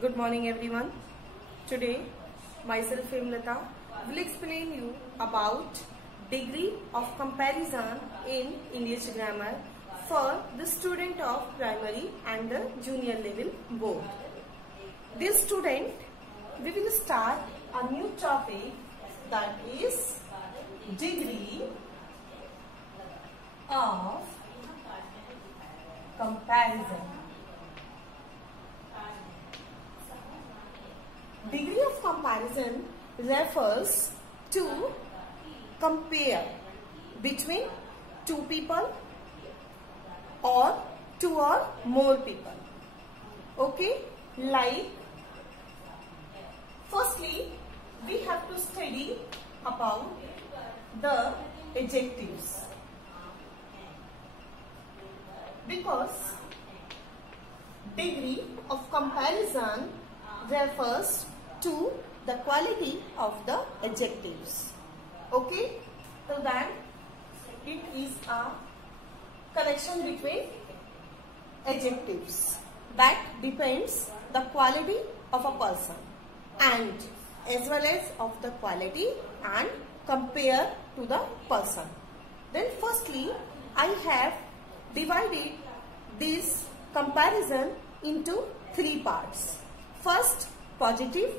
Good morning everyone. Today myself Hemlata will explain you about degree of comparison in English grammar for the student of primary and the junior level both. Dear student, we will start a new topic, that is degree of comparison. Degree of comparison refers to compare between two people or two or more people. Okay, like firstly we have to study about the adjectives, because degree of comparison refers to the quality of the adjectives. Okay, so then it is a connection between adjectives that depends the quality of a person and as well as of the quality and compare to the person. Then firstly I have divided this comparison into three parts. First, positive,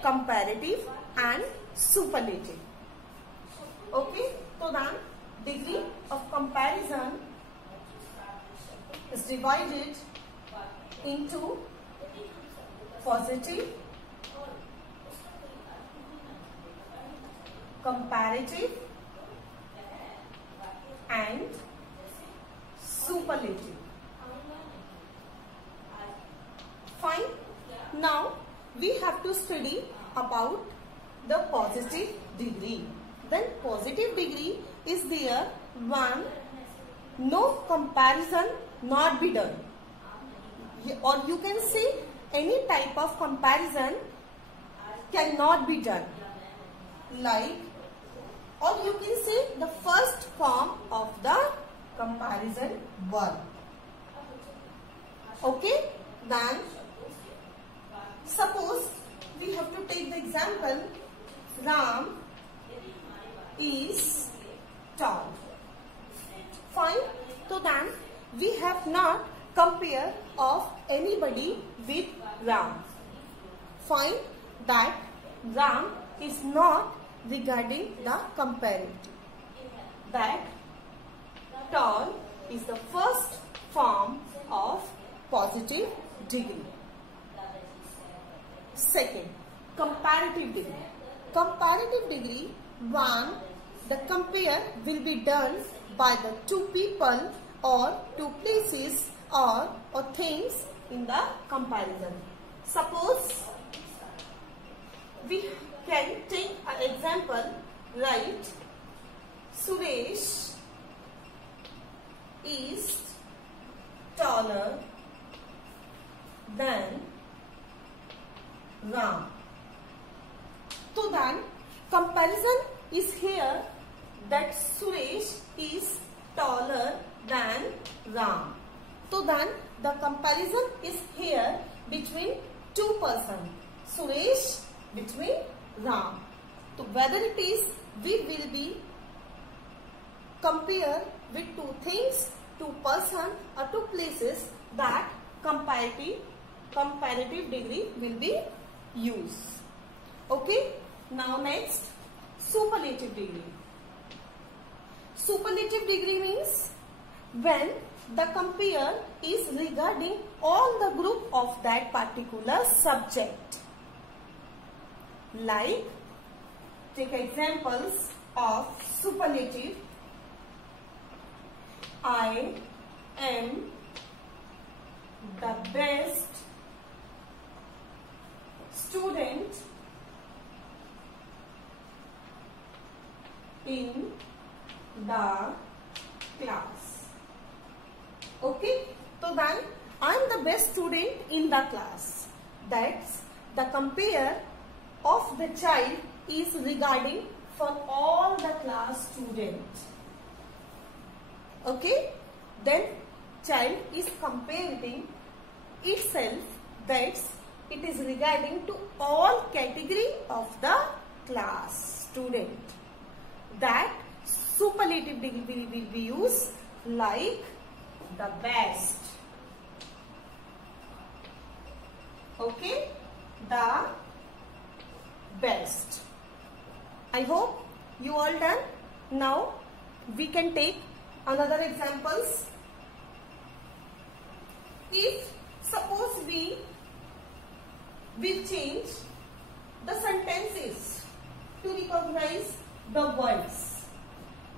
comparative and superlative. Okay, so then degree of comparison is divided into positive, comparative and superlative. Fine. Now we have to study about the positive degree. Then positive degree is there when no comparison not be done, or you can say any type of comparison cannot be done, like, or you can say the first form of the comparison verb. Okay, then suppose we have to take the example, Ram is tall. Fine. So then we have not compare of anybody with Ram. Fine. That Ram is not regarding the comparative. That tall is the first form of positive degree. Second, comparative degree. Comparative degree, when the compare will be done by the two people or two places or things in the comparison. Suppose we can take an example, right? Suresh is taller than Ram. So then comparison is here that Suresh is taller than Ram. So then the comparison is here between two persons, Suresh between Ram. So whether it is we will be compare with two things, two person or two places, that comparative degree will be used. Okay, now next, superlative degree. Superlative degree means when the compare is regarding all the group of that particular subject. Like, take examples of superlative. I am the best student in the class. Okay, so then I am the best student in the class. That's the compare of the child is regarding for all the class students. Okay, then child is comparing itself, that's it is regarding to all category of the class student. That superlative degree will be used like the best. Okay, the best. I hope you all done. Now we can take another examples. If suppose we will change the sentences to recognize the words.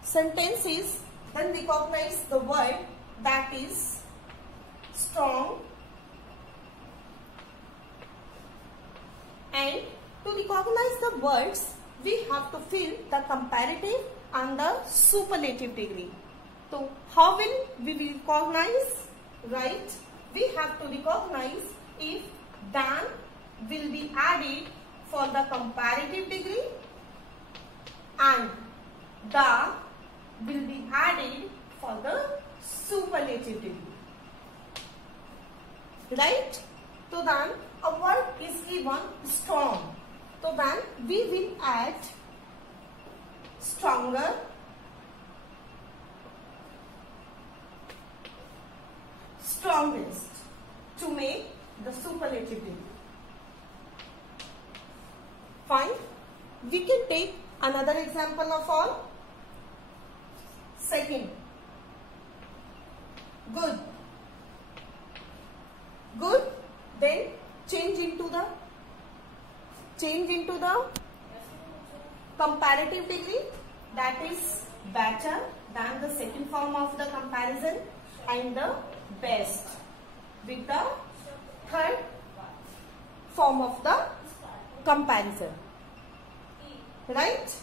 Sentences then recognize the word that is strong, and to recognize the words we have to fill the comparative and the superlative degree. So how will we recognize? Right, we have to recognize if than will be added for the comparative degree and the will be added for the superlative degree. Right? So then a word is given strong. So then we will add stronger, strongest to make the superlative degree. Fine. We can take another example of all. Second, good. Good. Then change into the comparative degree, that is better than the second form of the comparison, and the best with the third form of the comparison. Right?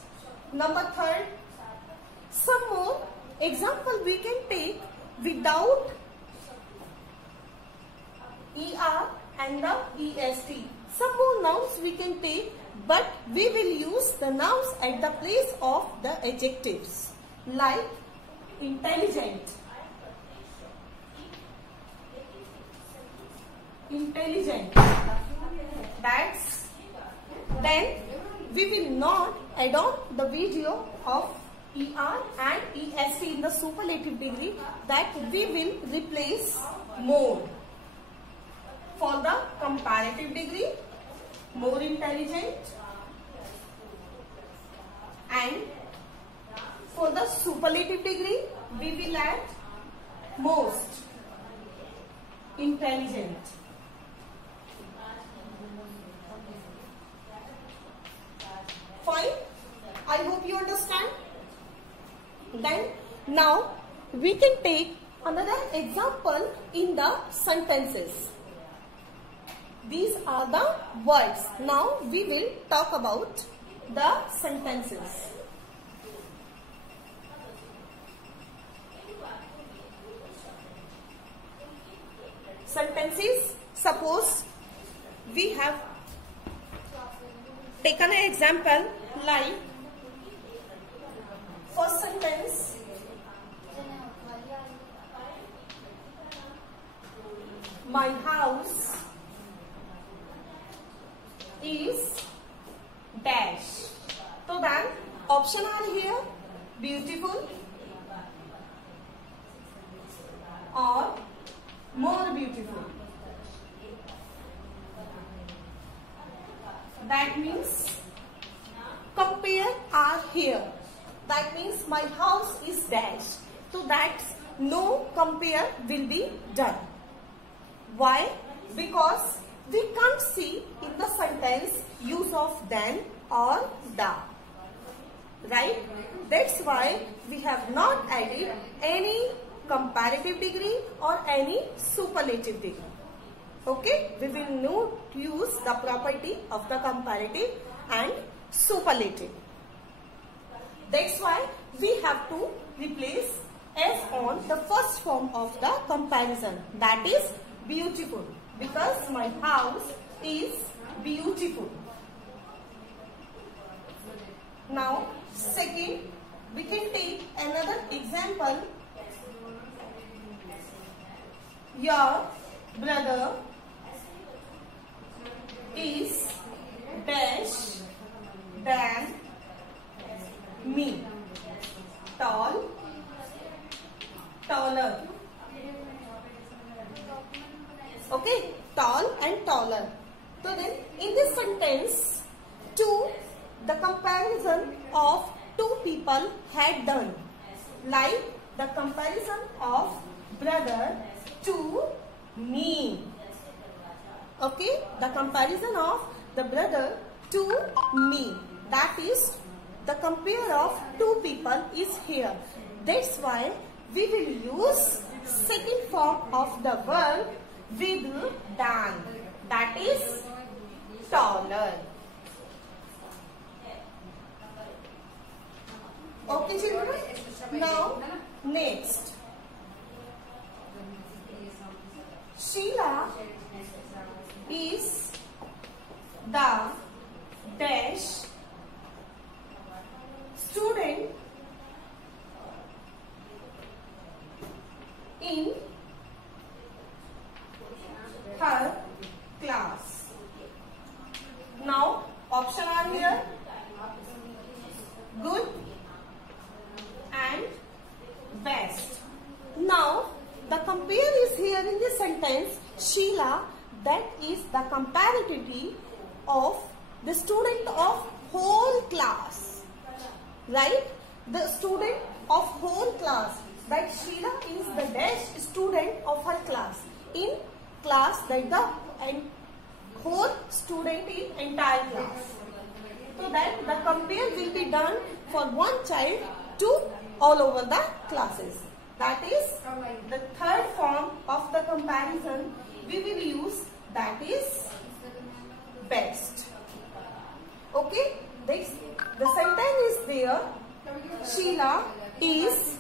Number third, some more example we can take without ER and the EST. Some more nouns we can take, but we will use the nouns at the place of the adjectives, like intelligent. Intelligent. That's then we will not add on the video of ER and EST in the superlative degree, that we will replace more. For the comparative degree, more intelligent, and for the superlative degree, we will add most intelligent. Fine. I hope you understand. Then now we can take another example in the sentences. These are the words. Now we will talk about the sentences. Sentences, suppose we have taken an example like first sentence, my house is dash. So then option are here, beautiful or more beautiful. That means compare are here. That means my house is dash. So that's no compare will be done. Why? Because we can't see in the sentence use of than or the. Right? That's why we have not added any comparative degree or any superlative degree. Okay? We will not use the property of the comparative and superlative. That's why we have to replace S on the first form of the comparison, that is beautiful, because my house is beautiful. Now second, we can take another example. Your brother tall and taller. So then in this sentence, the comparison of two people had done. Like the comparison of brother to me. Okay, the comparison of the brother to me. That is, the compare of two people is here. That's why we will use second form of the verb with than. That is taller. Okay, children. Now, next. Sheila is the dash student in her class. Now, options are here. Good and best. Now, the compare is here in this sentence. Sheila, that is the comparativity of the student of whole class. Right? The student of whole class. That Sheila is the dash student of her class. In class, that the whole student in entire class. So that the compare will be done for one child to all over the classes. That is the third form of the comparison we will use, that is best. Okay, the sentence is there. Sheila is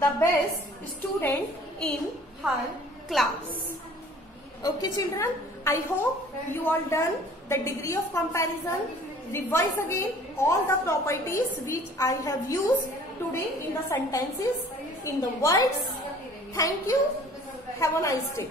the best student in her class. Okay, children, I hope you all done the degree of comparison. Revise again all the properties which I have used today in the sentences, in the words. Thank you. Have a nice day.